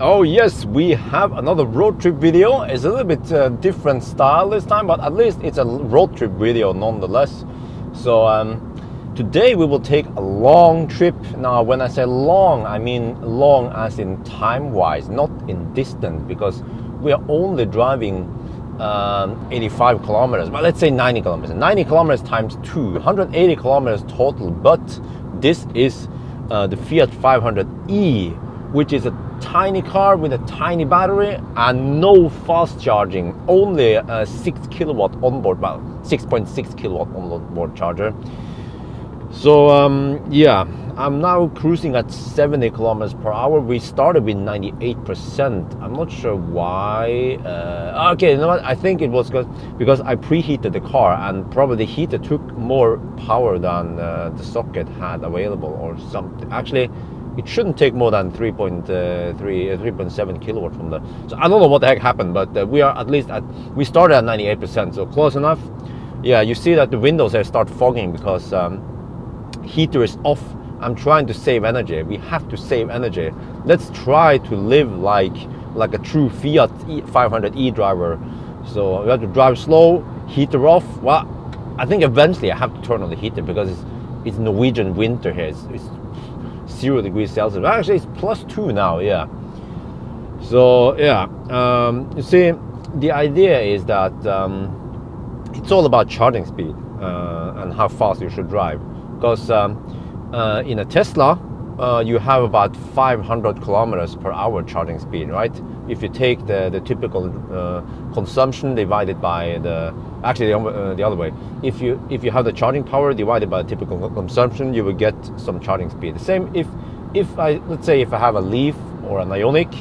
Oh yes, we have another road trip video. It's a little bit different style this time, but at least it's a road trip video nonetheless. So today we will take a long trip. Now when I say long, I mean long as in time-wise, not in distance, because we are only driving 85 kilometers, but let's say 90 kilometers. 90 kilometers times 2, 180 kilometers total, but this is the Fiat 500e, which is a tiny car with a tiny battery and no fast charging, only a 6 kilowatt onboard, well 6.6 kilowatt onboard charger. So yeah, I'm now cruising at 70 kilometers per hour. We started with 98%. I'm not sure why. Okay, you know what? I think it was because I preheated the car, and probably the heater took more power than the socket had available or something. Actually, it shouldn't take more than 3.7 kilowatt from the. So I don't know what the heck happened, but we are at least we started at 98%, so close enough. Yeah, you see that the windows here start fogging because heater is off. I'm trying to save energy. We have to save energy. Let's try to live like a true Fiat 500e driver. So we have to drive slow, heater off. Well, I think eventually I have to turn on the heater because it's Norwegian winter here. It's 0 degrees Celsius. Actually, it's +2 now. Yeah. So yeah, you see, the idea is that it's all about charging speed and how fast you should drive. Because in a Tesla, you have about 500 kilometers per hour charging speed, right? If you take the typical consumption divided by the other way. If you have the charging power divided by the typical consumption, you will get some charging speed. The same let's say if I have a Leaf or an Ioniq,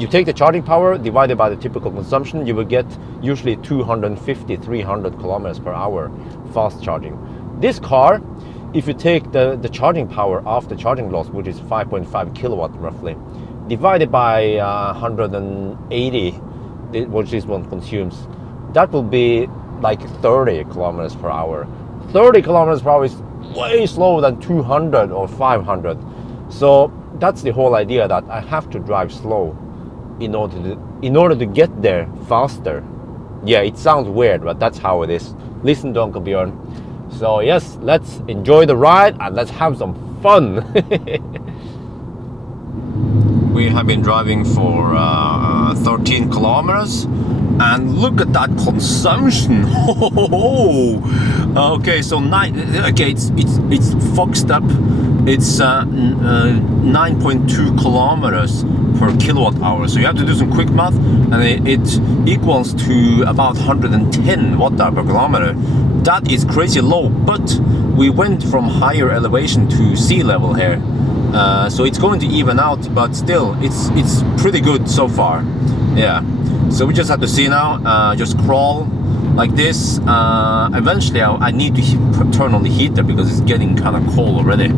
you take the charging power divided by the typical consumption, you will get usually 250, 300 kilometers per hour fast charging. This car, if you take the charging power after charging loss, which is 5.5 kilowatt roughly, divided by 180, which this one consumes, that will be like 30 kilometers per hour. 30 kilometers per hour is way slower than 200 or 500. So that's the whole idea, that I have to drive slow in order to get there faster. Yeah, it sounds weird, but that's how it is. Listen to Uncle Björn. So yes, let's enjoy the ride and let's have some fun. We have been driving for 13 kilometers and look at that consumption. Okay, so it's foxed up. It's 9.2 kilometers per kilowatt hour. So you have to do some quick math, and it equals to about 110 watt hour per kilometer. That is crazy low, but we went from higher elevation to sea level here, so it's going to even out, but still it's pretty good so far. Yeah, so we just have to see now. Just crawl like this. Eventually I need to turn on the heater because it's getting kind of cold already.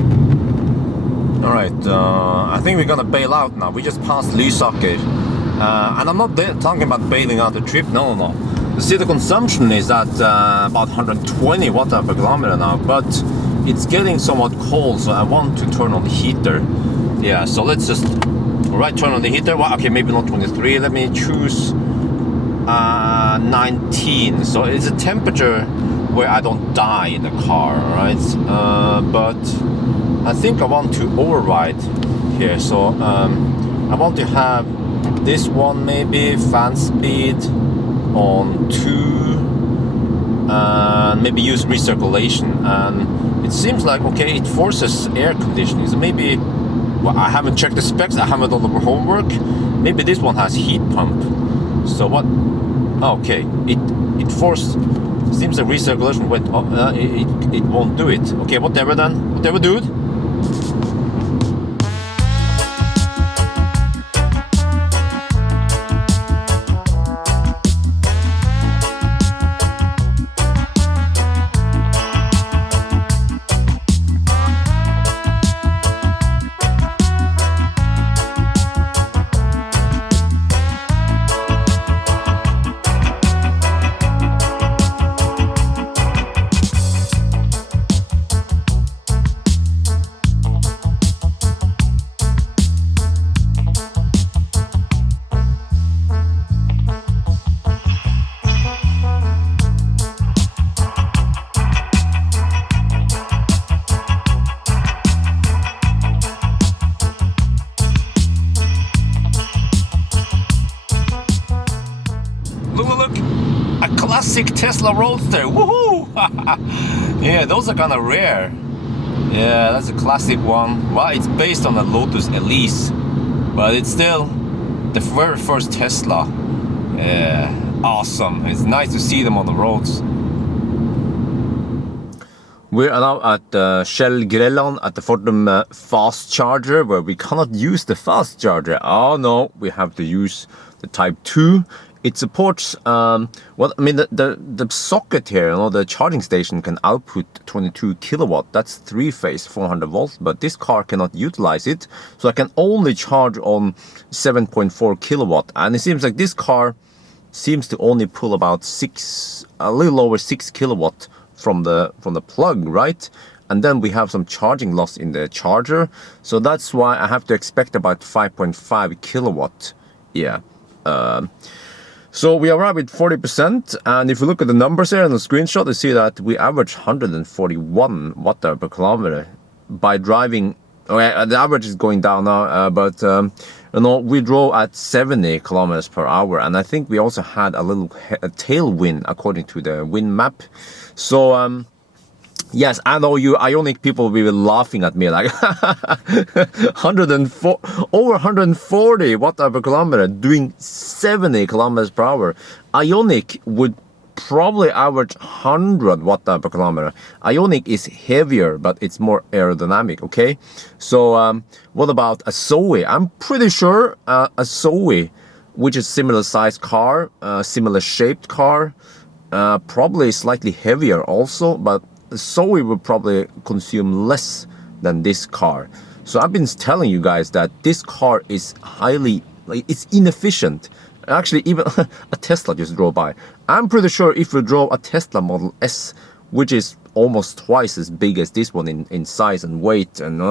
All right, I think we're gonna bail out now. We just passed Lysaker, and I'm not talking about bailing out the trip. No. See, the consumption is at about 120 watt per kilometer now, but it's getting somewhat cold, so I want to turn on the heater. Yeah, so let's just turn on the heater. Well, okay, maybe not 23. Let me choose 19. So it's a temperature where I don't die in the car, right? But I think I want to override here. So I want to have this one, maybe fan speed on 2, and maybe use recirculation. And it seems like, okay, it forces air conditioning. So maybe, well, I haven't checked the specs, I haven't done the homework. Maybe this one has heat pump. So what? Okay, it forced. Seems like recirculation went. It won't do it. Okay, whatever then. Whatever, dude. classic Tesla Roadster. Woohoo! Yeah, those are kind of rare. Yeah, that's a classic one. Well, it's based on a Lotus Elise, but it's still the very first Tesla. Yeah, awesome. It's nice to see them on the roads. We are now at Shell Grenland at the Fortum fast charger, where we cannot use the fast charger. Oh no, we have to use the Type 2. It supports, well, I mean, the socket here, you know, the charging station can output 22 kilowatt. That's 3-phase, 400 volts, but this car cannot utilize it. So I can only charge on 7.4 kilowatt. And it seems like this car seems to only pull about a little over 6 kilowatt from the plug, right? And then we have some charging loss in the charger, so that's why I have to expect about 5.5 kilowatt. Yeah. So we arrive at 40%, and if you look at the numbers here in the screenshot, you see that we average 141 watt-hour per kilometer by driving. Okay, the average is going down now, but you know, we drove at 70 kilometers per hour, and I think we also had a little tailwind according to the wind map. So yes, I know you Ioniq people will be laughing at me like 104 over 140 watt-hour per kilometer doing 70 kilometers per hour. Ioniq would probably average 100 watt-hour per kilometer. Ioniq is heavier, but it's more aerodynamic. Okay, so what about a Zoe? I'm pretty sure a Zoe, which is similar sized car, similar shaped car, probably slightly heavier also, but Zoe will probably consume less than this car. So I've been telling you guys that this car is it's inefficient. Actually, even a Tesla just drove by. I'm pretty sure if you drove a Tesla Model S, which is almost twice as big as this one in size and weight, and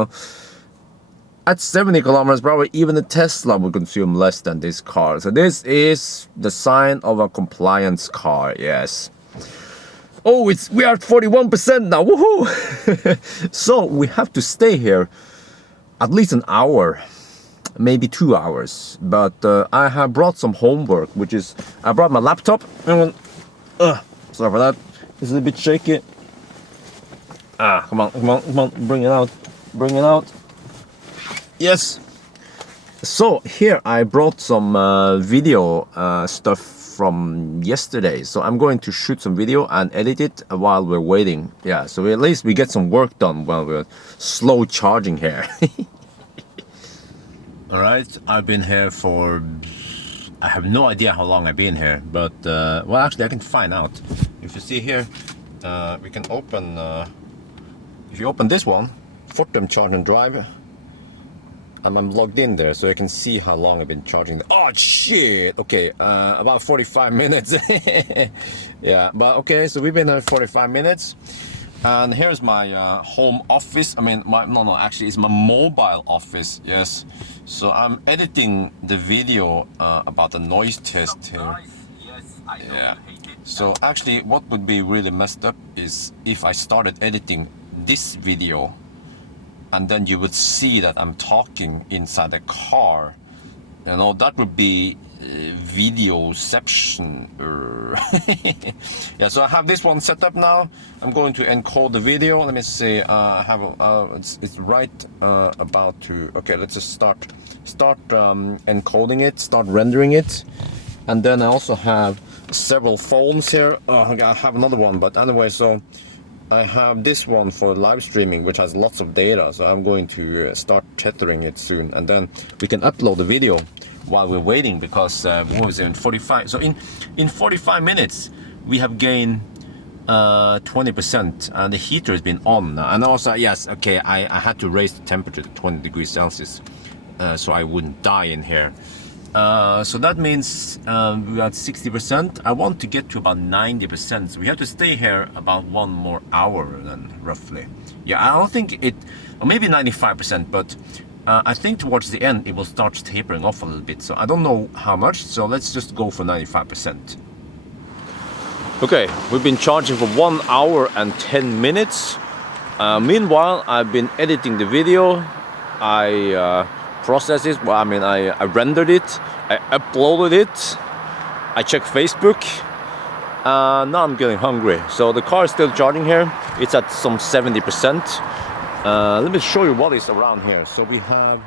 at 70 kilometers per hour, even a Tesla will consume less than this car. So this is the sign of a compliance car, yes. Oh, we are at 41% now, woohoo! So we have to stay here at least an hour, maybe 2 hours. But I have brought some homework, which is, I brought my laptop. Sorry for that, it's a little bit shaky. Come on, bring it out. Yes. So here I brought some video stuff from yesterday, so I'm going to shoot some video and edit it while we're waiting. Yeah, so at least we get some work done while we're slow charging here. All right, I've been here for, I have no idea how long I've been here, but well, actually I can find out. If you see here, we can open, if you open this one, Fortum Charge and Drive, and I'm logged in there, so you can see how long I've been charging. Oh shit! Okay, about 45 minutes. Yeah, but okay, so we've been there 45 minutes, and here's my home office. I mean, actually, it's my mobile office. Yes, so I'm editing the video about the noise test here. Yeah. So actually, what would be really messed up is if I started editing this video, and then you would see that I'm talking inside the car. You know, that would be videoception. Yeah, so I have this one set up now. I'm going to encode the video. Let me see. I have it's right about to. Okay, let's just start encoding it, start rendering it, and then I also have several phones here. I have another one, but anyway, so I have this one for live streaming, which has lots of data, so I'm going to start tethering it soon, and then we can upload the video while we're waiting, because what was it, in 45, so in 45 minutes we have gained 20%, and the heater has been on now. And also, yes, okay, I had to raise the temperature to 20 degrees Celsius so I wouldn't die in here. So that means we're at 60%. I want to get to about 90%. So we have to stay here about 1 more hour then, roughly. Yeah, I don't think it, or maybe 95%, but I think towards the end it will start tapering off a little bit. So I don't know how much, so let's just go for 95%. Okay, we've been charging for 1 hour and 10 minutes. Meanwhile, I've been editing the video. I processed it, well, I mean, I rendered it, I uploaded it, I checked Facebook, Now I'm getting hungry. So the car is still charging here. It's at some 70%. Let me show you what is around here. So we have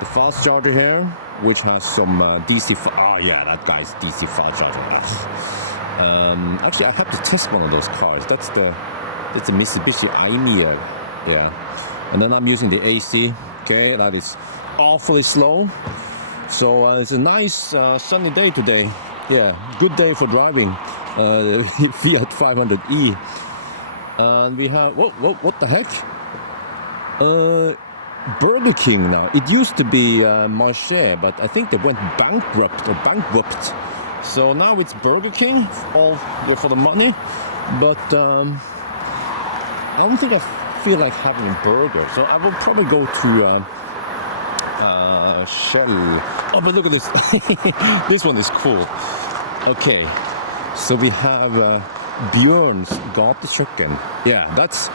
the fast charger here, which has some DC. Oh yeah, that guy's DC fast charger. Actually, I have to test one of those cars. That's the Mitsubishi Aimia. Yeah, and then I'm using the AC. Okay, that is awfully slow. So it's a nice sunny day today. Yeah, good day for driving. Fiat 500e. And we have what the heck? Burger King now. It used to be Marché, but I think they went bankrupt. So now it's Burger King, all for the money. But I don't think I feel like having a burger. So I will probably go to Shell. Oh, but look at this. This one is cool. Okay, so we have Björn's gatekjøkken. Yeah, that's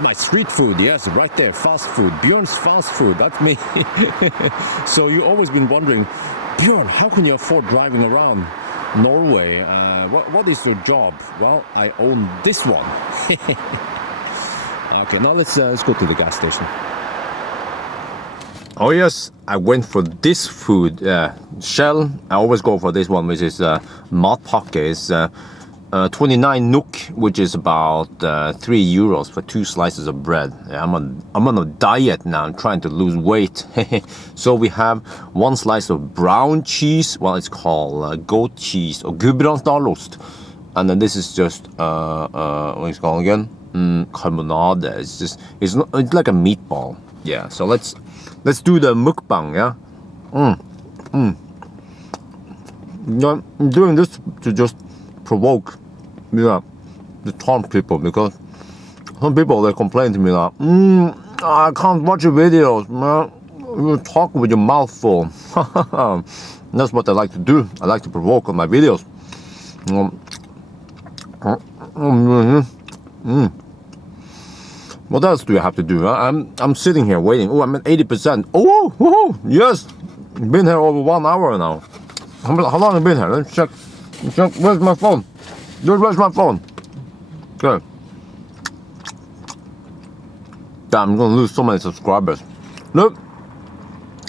my street food. Yes, right there, fast food. Björn's fast food. That's me. So you've always been wondering, Björn, how can you afford driving around Norway? What is your job? Well, I own this one. Okay, now let's go to the gas station. Oh yes, I went for this food, Shell. I always go for this one, which is matpakke. It's 29 NOK, which is about 3 euros for 2 slices of bread. Yeah, I'm on a diet now. I'm trying to lose weight. So we have 1 slice of brown cheese. Well, it's called goat cheese or Gudbrandsdalost. And then this is just what is it called again? Carbonade. It's like a meatball. Yeah. So let's do the mukbang. Yeah. I'm doing this to just provoke, the taunt people, because some people, they complain to me like, I can't watch your videos, man. You talk with your mouth full. That's what I like to do. I like to provoke on my videos. What else do you have to do? I'm sitting here waiting. Oh, I'm at 80%. Oh, yes. Been here over 1 hour now. How long have I been here? Let's check. Where's my phone? Dude, where's my phone? Okay. Damn, I'm gonna lose so many subscribers. Look,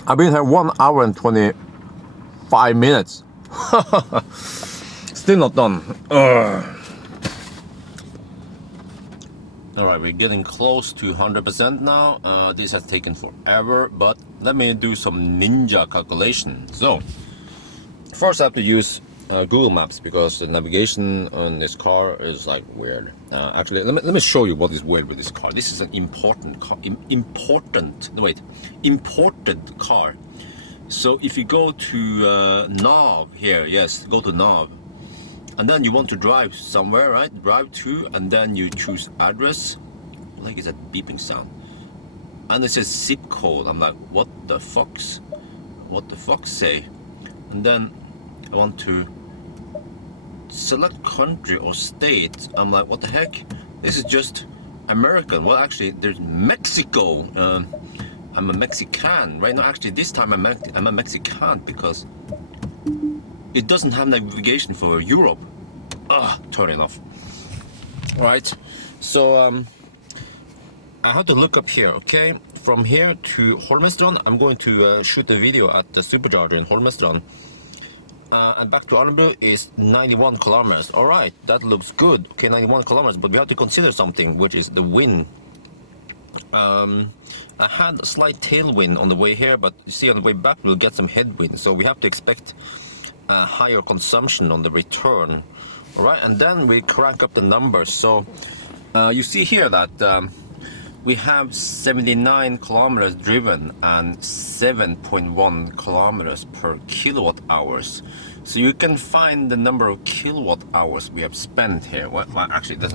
I've been here 1 hour and 25 minutes. Still not done. Alright, we're getting close to 100% now. This has taken forever, but let me do some ninja calculation. So, first I have to use Google Maps, because the navigation on this car is like weird. Actually, let me show you what is weird with this car. This is an important car. Imported car. So if you go to Nav here, yes, go to Nav, and then you want to drive somewhere, right? Drive to, and then you choose address. Like, it's a beeping sound, and it says zip code. I'm like, what the fucks? What the fuck say? And then I want to select country or state. I'm like, what the heck? This is just American. Well, actually, there's Mexico. I'm a Mexican right now. Actually, this time I'm a Mexican, because it doesn't have navigation for Europe. Turn it off. Right. So I have to look up here. Okay, from here to Holmestrand. I'm going to shoot a video at the Supercharger in Holmestrand. And back to Arnhem is 91 kilometers. All right, that looks good. Okay, 91 kilometers, but we have to consider something, which is the wind. I had a slight tailwind on the way here, but you see on the way back we'll get some headwind. So we have to expect a higher consumption on the return. All right, and then we crank up the numbers. So you see here that we have 79 kilometers driven and 7.1 kilometers per kilowatt hours. So you can find the number of kilowatt hours we have spent here. Well, actually, it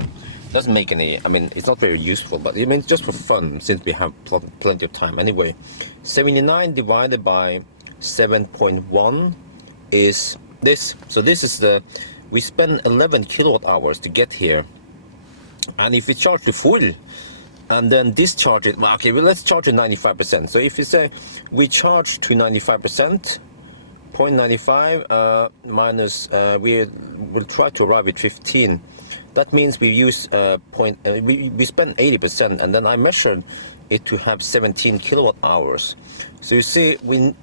doesn't make any. I mean, it's not very useful, but I mean, it's just for fun, since we have plenty of time anyway. 79 divided by 7.1 is this. So this is we spend 11 kilowatt hours to get here, and if we charge to full and then discharge it, well, okay, well, let's charge it 95%. So if you say we charge to 95%, 0.95 minus, we will try to arrive at 15. That means we use we spend 80%, and then I measured it to have 17 kilowatt hours. So you see, we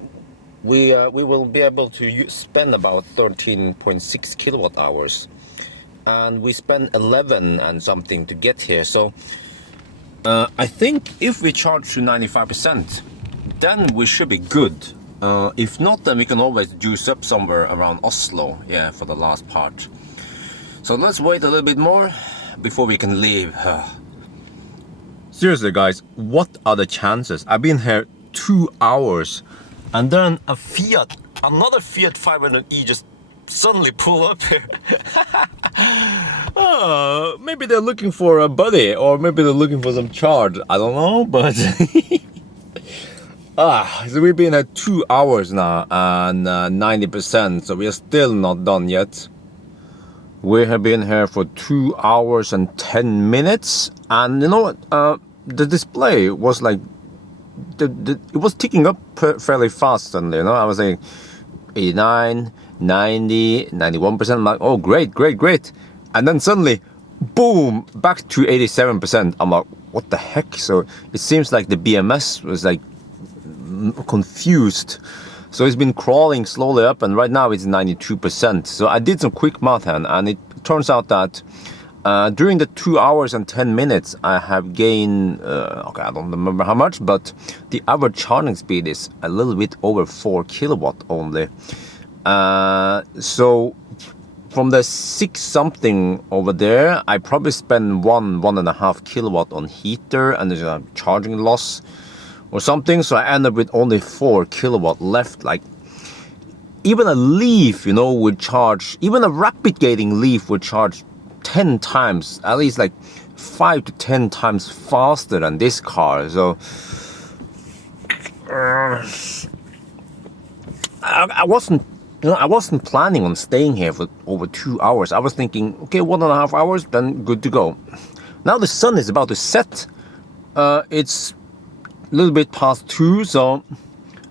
will be able to spend about 13.6 kilowatt hours, and we spend 11 and something to get here. So I think if we charge to 95%, then we should be good. If not, then we can always juice up somewhere around Oslo, yeah, for the last part. So let's wait a little bit more before we can leave. Seriously guys, what are the chances? I've been here 2 hours, and then a Fiat, another Fiat 500e just suddenly pull up here. Maybe they're looking for a buddy, or maybe they're looking for some charge. I don't know, but so we've been at 2 hours now and 90%, so we are still not done yet. We have been here for 2 hours and 10 minutes, and you know what? The display was like, it was ticking up fairly fast, and you know, I was like 89, 90, 91%. I'm like, oh great, great, great. And then suddenly, boom, back to 87%. I'm like, what the heck? So it seems like the BMS was like confused. So it's been crawling slowly up, and right now it's 92%. So I did some quick math, and it turns out that during the 2 hours and 10 minutes, I have gained, okay, I don't remember how much, but the average charging speed is a little bit over 4 kilowatt only. So from the 6 something over there, I probably spend 1.5 kilowatt on heater, and there's a charging loss or something. So I end up with only 4 kilowatt left. Like, even a Leaf, you know, would charge, even a rapid gating Leaf would charge 10 times, at least like 5 to 10 times faster than this car. So I wasn't, you know, I wasn't planning on staying here for over 2 hours. I was thinking, okay, 1.5 hours, then good to go. Now the sun is about to set. It's a little bit past 2, so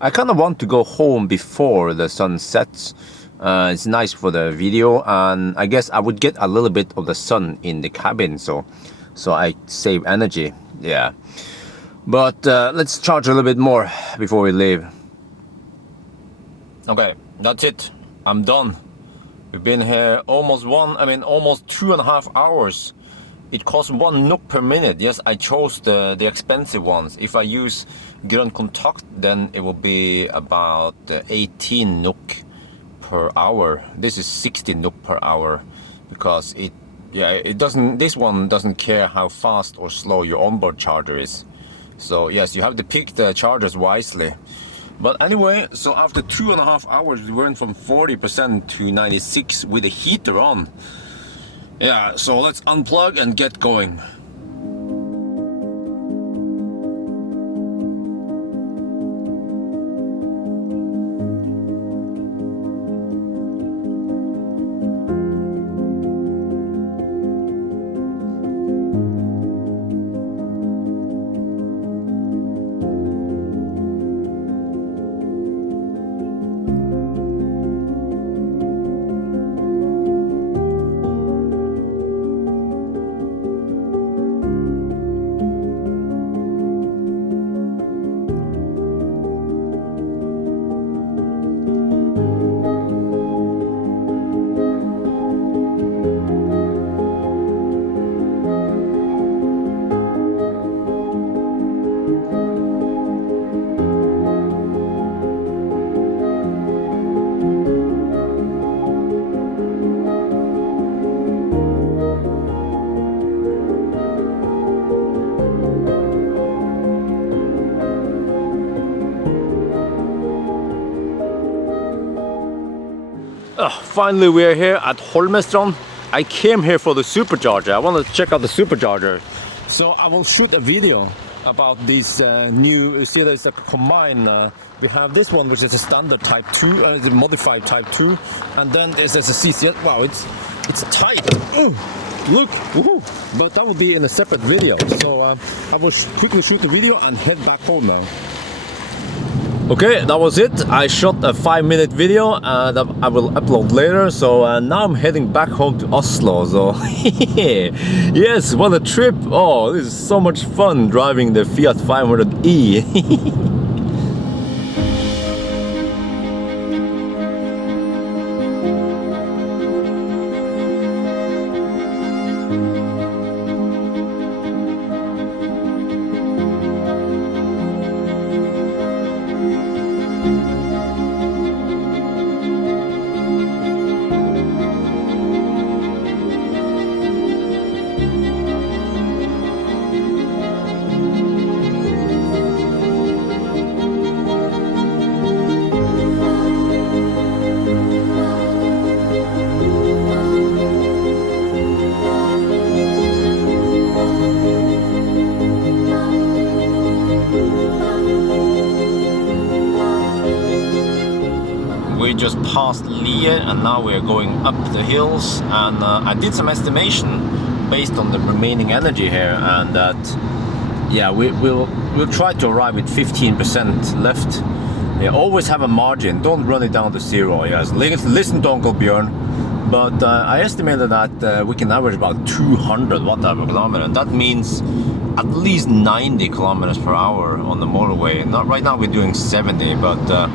I kind of want to go home before the sun sets. It's nice for the video, and I guess I would get a little bit of the sun in the cabin, so I save energy. Yeah, but let's charge a little bit more before we leave. Okay, that's it. I'm done. We've been here almost 2.5 hours. It costs 1 NOK per minute. Yes, I chose the expensive ones. If I use Grønn Kontakt, then it will be about 18 NOK per hour. This is 60 NOK per hour, because this one doesn't care how fast or slow your onboard charger is. So yes, you have to pick the chargers wisely. But anyway, so after 2.5 hours, we went from 40% to 96 with the heater on. Yeah, so let's unplug and get going. Finally, we are here at Holmestrand. I came here for the Supercharger. I want to check out the Supercharger. So I will shoot a video about these new, you see there's a combine. We have this one, which is a standard Type 2, the modified Type 2. And then there's a CCS. Wow, it's tight. Ooh, look, woohoo. But that will be in a separate video. So I will quickly shoot the video and head back home now. Okay, that was it. I shot a 5-minute video that I will upload later. So now I'm heading back home to Oslo. So yes, what a trip. Oh, this is so much fun driving the Fiat 500e. We just passed Lie and now we are going up the hills, and I did some estimation based on the remaining energy here, and that yeah, we'll try to arrive with 15% left. Yeah, always have a margin, don't run it down to zero. Yes, listen to Uncle Björn. But I estimated that we can average about 200 watt-hour per kilometer, and that means at least 90 kilometers per hour on the motorway. Not right now we're doing 70, but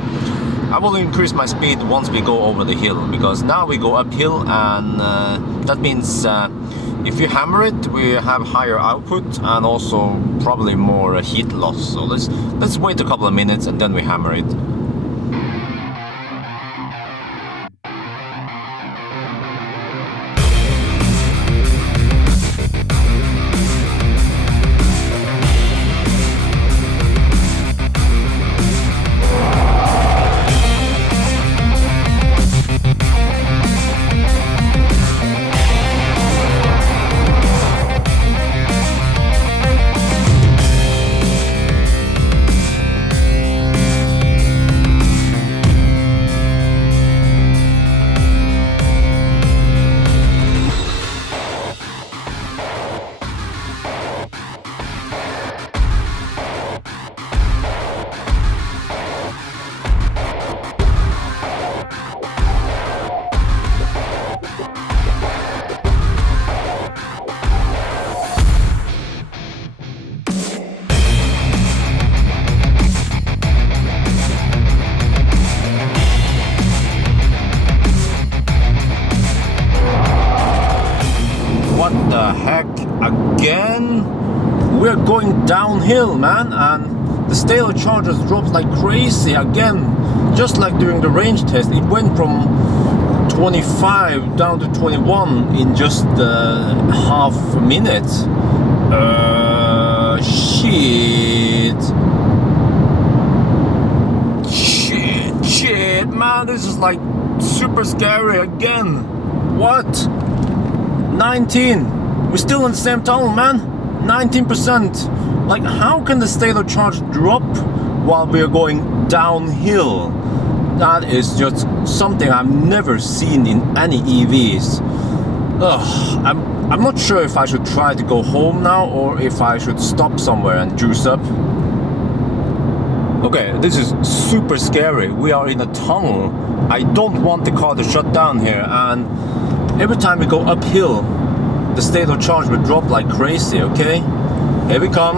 I will increase my speed once we go over the hill, because now we go uphill, and that means if you hammer it, we have higher output and also probably more heat loss. So let's wait a couple of minutes and then we hammer it. What the heck? Again? We're going downhill, man, and the stellar charges dropped like crazy again. Just like during the range test, it went from 25 down to 21 in just half a minute. Shit, man, this is like super scary again. What? 19. We're still in the same tunnel, man. 19%. Like, how can the stellar charge drop while we're going downhill? That is just something I've never seen in any EVs. Ugh, I'm not sure if I should try to go home now or if I should stop somewhere and juice up. Okay, this is super scary. We are in a tunnel. I don't want the car to shut down here, and every time we go uphill, the state of charge will drop like crazy, okay? Here we come.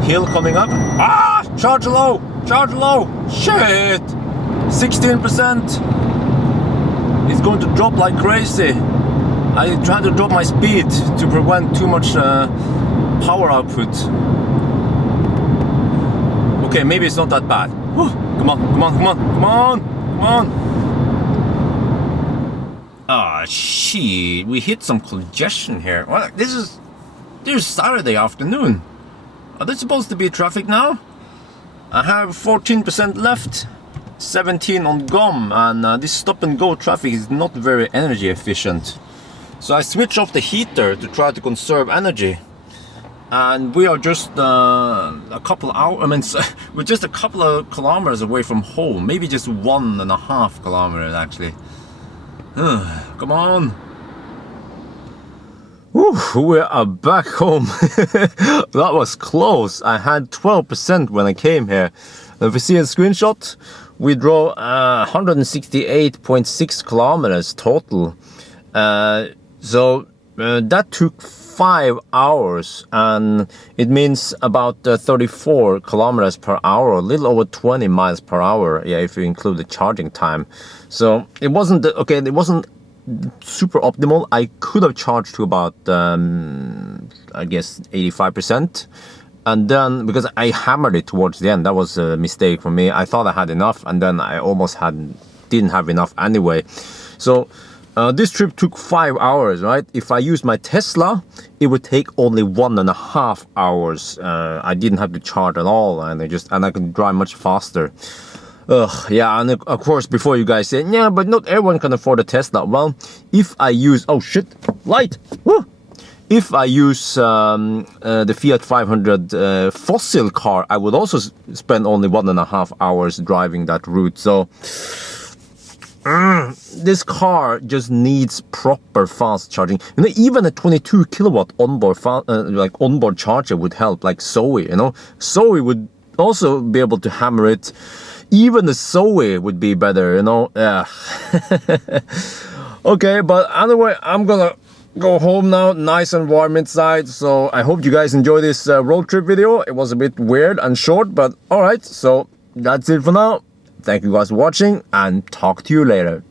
Hill coming up. Ah! Charge low! Charge low! Shit! 16%. It's going to drop like crazy. I try to drop my speed to prevent too much power output. Okay, maybe it's not that bad. Whew. Come on, come on, come on, come on, come on. Ah, shit, we hit some congestion here. Well, this is Saturday afternoon. Are there supposed to be traffic now? I have 14% left, 17 on GOM, and this stop and go traffic is not very energy efficient. So I switch off the heater to try to conserve energy. And we are just a couple of hours, I mean, we're just a couple of kilometers away from home. Maybe just 1.5 kilometers actually. Come on. Whew, we are back home. That was close. I had 12% when I came here. If we see a screenshot, we drove 168.6 kilometers total. So that took 5 hours, and it means about 34 kilometers per hour, a little over 20 miles per hour. Yeah, if you include the charging time. So it wasn't it wasn't super optimal. I could have charged to about I guess 85%. And then, because I hammered it towards the end, that was a mistake for me. I thought I had enough, and then I almost didn't have enough anyway. So this trip took 5 hours, right? If I used my Tesla, it would take only 1.5 hours. I didn't have to charge at all, and I could drive much faster. Yeah, and of course, before you guys say, yeah, but not everyone can afford a Tesla. Well, if I use, oh shit, light, woo! If I use the Fiat 500 fossil car, I would also spend only 1.5 hours driving that route. So this car just needs proper fast charging. You know, even a 22 kilowatt onboard charger would help, like Zoe. You know, Zoe would also be able to hammer it. Even the Zoe would be better. You know, yeah. Okay, but anyway, I'm gonna go home now, nice and warm inside. So I hope you guys enjoy this road trip video. It was a bit weird and short, but alright, so that's it for now. Thank you guys for watching, and talk to you later.